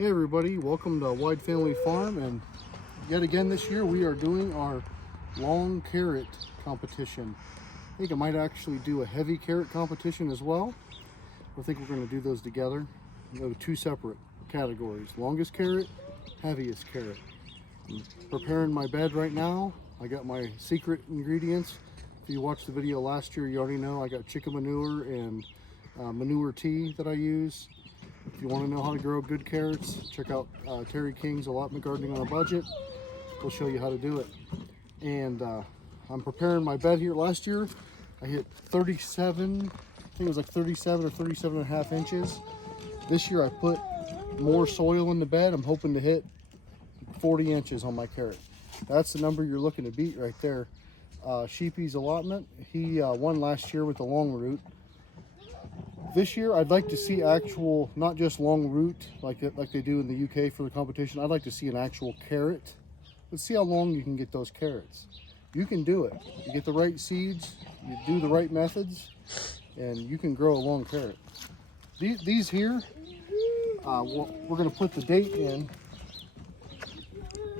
Hey everybody, welcome to Wide Family Farm, and yet again this year we are doing our long carrot competition. I think I might actually do a heavy carrot competition as well. I think we're going to do those together. Go to two separate categories, longest carrot, heaviest carrot. I'm preparing my bed right now. I got my secret ingredients. If you watched the video last year, you already know I got chicken manure and manure tea that I use. If you want to know how to grow good carrots, check out Terry King's Allotment Gardening on a Budget. He'll show you how to do it. And I'm preparing my bed here. Last year I hit 37, I think it was like 37 or 37 and a half inches. This year I put more soil in the bed. I'm hoping to hit 40 inches on my carrot. That's the number you're looking to beat right there. Sheepy's Allotment, he won last year with the long root. This year, I'd like to see actual, not just long root like they do in the UK for the competition. I'd like to see an actual carrot. Let's see how long you can get those carrots. You can do it. You get the right seeds, you do the right methods, and you can grow a long carrot. These here, we're going to put the date in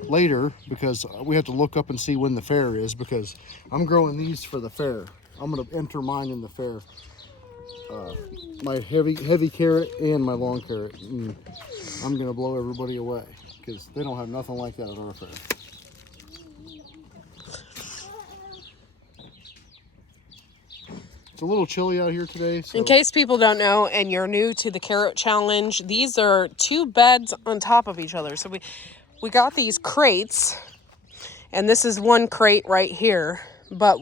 later because we have to look up and see when the fair is, because I'm growing these for the fair. I'm going to enter mine in the fair. My heavy carrot and my long carrot, and I'm gonna blow everybody away because they don't have nothing like that at our fair. It's a little chilly out here today, so in case people don't know and you're new to the carrot challenge, these are two beds on top of each other. So we got these crates, and this is one crate right here, but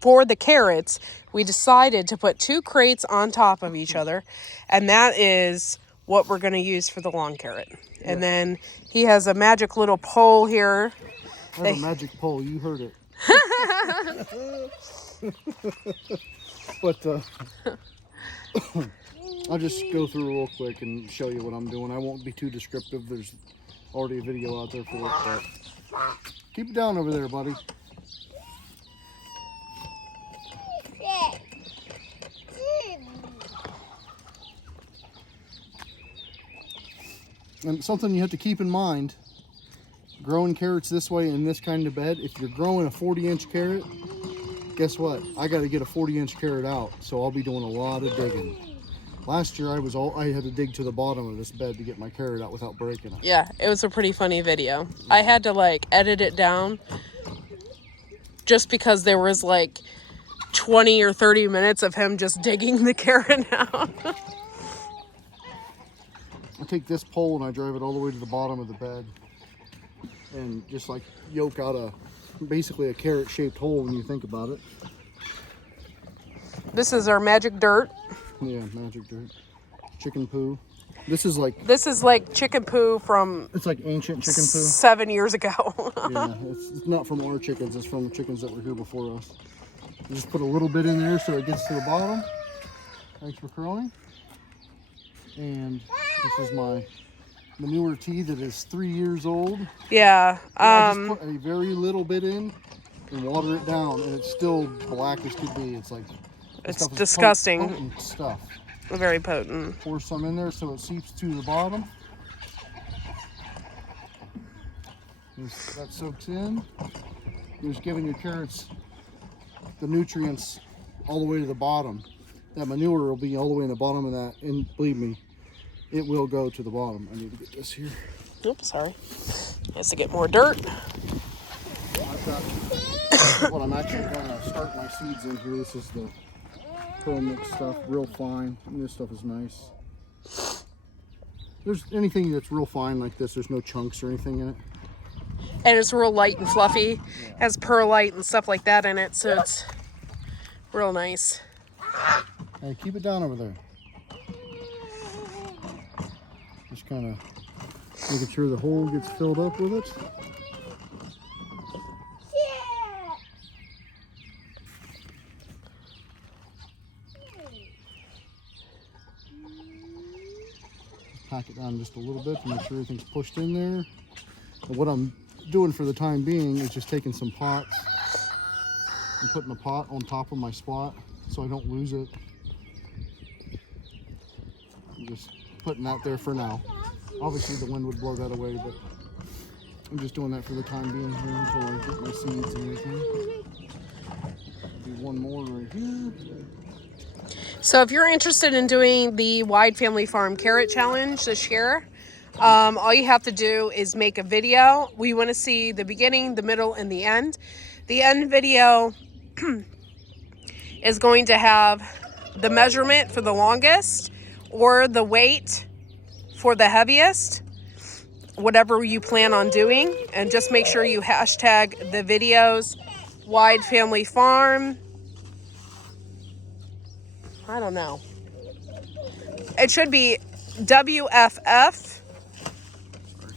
for the carrots, we decided to put two crates on top of each other, and that is what we're going to use for the long carrot. And then he has a magic little pole here. I have a magic pole, you heard it. But I'll just go through real quick and show you what I'm doing. I won't be too descriptive. There's already a video out there for it, but keep it down over there, buddy. And something you have to keep in mind, growing carrots this way in this kind of bed, if you're growing a 40-inch carrot, guess what? I got to get a 40-inch carrot out, so I'll be doing a lot of digging. Last year I had to dig to the bottom of this bed to get my carrot out without breaking it. Yeah, it was a pretty funny video. I had to edit it down just because there was 20 or 30 minutes of him just digging the carrot out. I take this pole and I drive it all the way to the bottom of the bed and just yoke out basically a carrot shaped hole when you think about it. This is our magic dirt. Yeah, magic dirt. Chicken poo. This is like chicken poo from... It's like ancient chicken poo. 7 years ago. Yeah, it's not from our chickens. It's from chickens that were here before us. You just put a little bit in there so it gets to the bottom. Thanks for curling. And this is my manure tea that is 3 years old. Yeah. I just put a very little bit in and water it down, and it's still black as could be. It's disgusting. Potent stuff. Very potent. Pour some in there so it seeps to the bottom. That soaks in. You're just giving your carrots the nutrients all the way to the bottom. That manure will be all the way in the bottom of that, and believe me, it will go to the bottom. I need to get this here. Oops, sorry. Has to get more dirt. I've got what I'm actually going to start my seeds in here. This is the Pro Mix stuff, real fine. And this stuff is nice. There's anything that's real fine like this, there's no chunks or anything in it. And it's real light and fluffy. Yeah. Has perlite and stuff like that in it, so it's real nice. Hey, keep it down over there. Just kind of making sure the hole gets filled up with it. Pack it down just a little bit to make sure everything's pushed in there. And what I'm doing for the time being is just taking some pots and putting a pot on top of my spot so I don't lose it. I'm just putting that there for now. Obviously the wind would blow that away, but I'm just doing that for the time being here until I get my seeds and everything. Do one more right here. So if you're interested in doing the Wide Family Farm Carrot Challenge this year, all you have to do is make a video. We want to see the beginning, the middle, and the end. The end video is going to have the measurement for the longest or the weight for the heaviest, whatever you plan on doing. And just make sure you hashtag the videos Wide Family Farm. I don't know. It should be WFF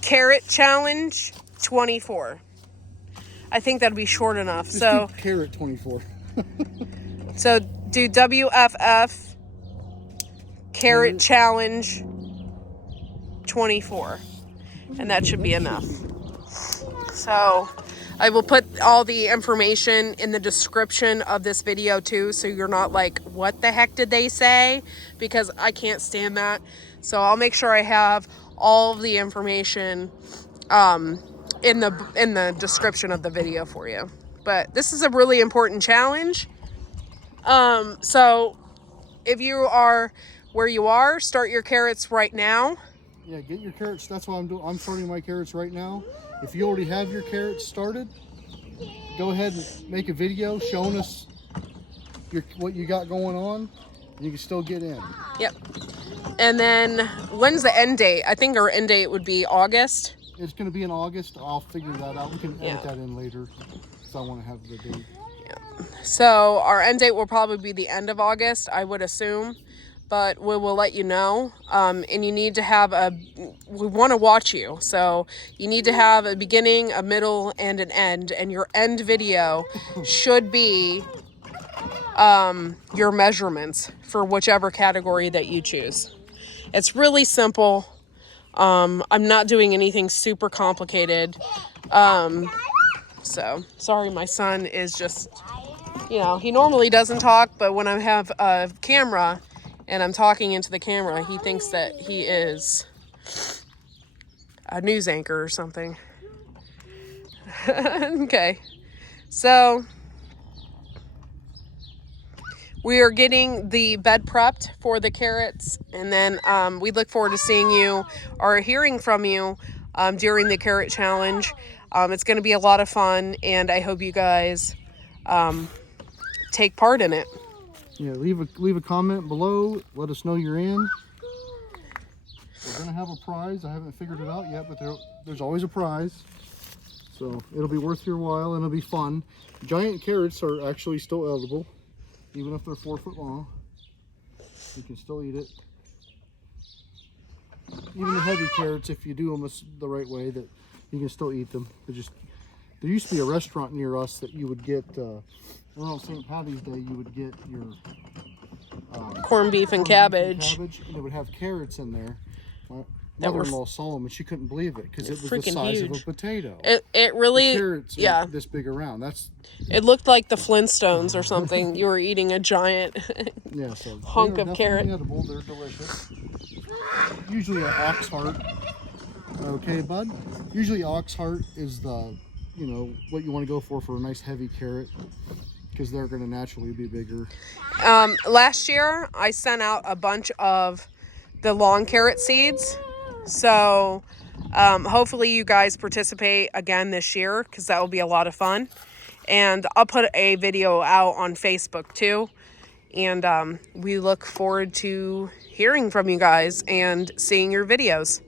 Carrot Challenge 24. I think that'd be short enough. Just So do carrot 24. so do WFF Carrot Challenge 24. And that should be enough. So I will put all the information in the description of this video too, so you're not like, what the heck did they say? Because I can't stand that. So I'll make sure I have all of the information in the description of the video for you. But this is a really important challenge. So if you are where you are, start your carrots right now. Yeah, get your carrots. That's what I'm doing. I'm starting my carrots right now. If you already have your carrots started, go ahead and make a video showing us what you got going on. You can still get in. Yep. And then when's the end date? I think our end date would be August. It's going to be in August. I'll figure that out. We can edit that in later because I want to have the date. So our end date will probably be the end of August, I would assume. But we will let you know. And you need to have we want to watch you. So you need to have a beginning, a middle, and an end. And your end video should be your measurements for whichever category that you choose. It's really simple. I'm not doing anything super complicated. So sorry, my son is just, he normally doesn't talk, but when I have a camera and I'm talking into the camera, he thinks that he is a news anchor or something. Okay, so we are getting the bed prepped for the carrots, and then we look forward to seeing you or hearing from you during the carrot challenge. It's going to be a lot of fun, and I hope you guys take part in it. Yeah, leave a comment below. Let us know you're in. We're gonna have a prize. I haven't figured it out yet, but there's always a prize. So it'll be worth your while and it'll be fun. Giant carrots are actually still edible, even if they're 4 foot long. You can still eat it. Even the heavy carrots, if you do them the right way, that you can still eat them. There used to be a restaurant near us that you would get. Around St. Patty's Day, you would get your corned beef and cabbage. And it would have carrots in there. My That were mother-in-law saw them and she couldn't believe it because it was the freaking size huge. of a potato. It really, The carrots are this big around. It looked like the Flintstones or something. You were eating a giant so hunk of they're carrot. definitely edible. They're delicious. Usually an ox heart. Okay, bud. Usually ox heart is the, what you want to go for a nice heavy carrot, because they're going to naturally be bigger. Last year, I sent out a bunch of the long carrot seeds. So hopefully you guys participate again this year, because that will be a lot of fun. And I'll put a video out on Facebook too. And we look forward to hearing from you guys and seeing your videos.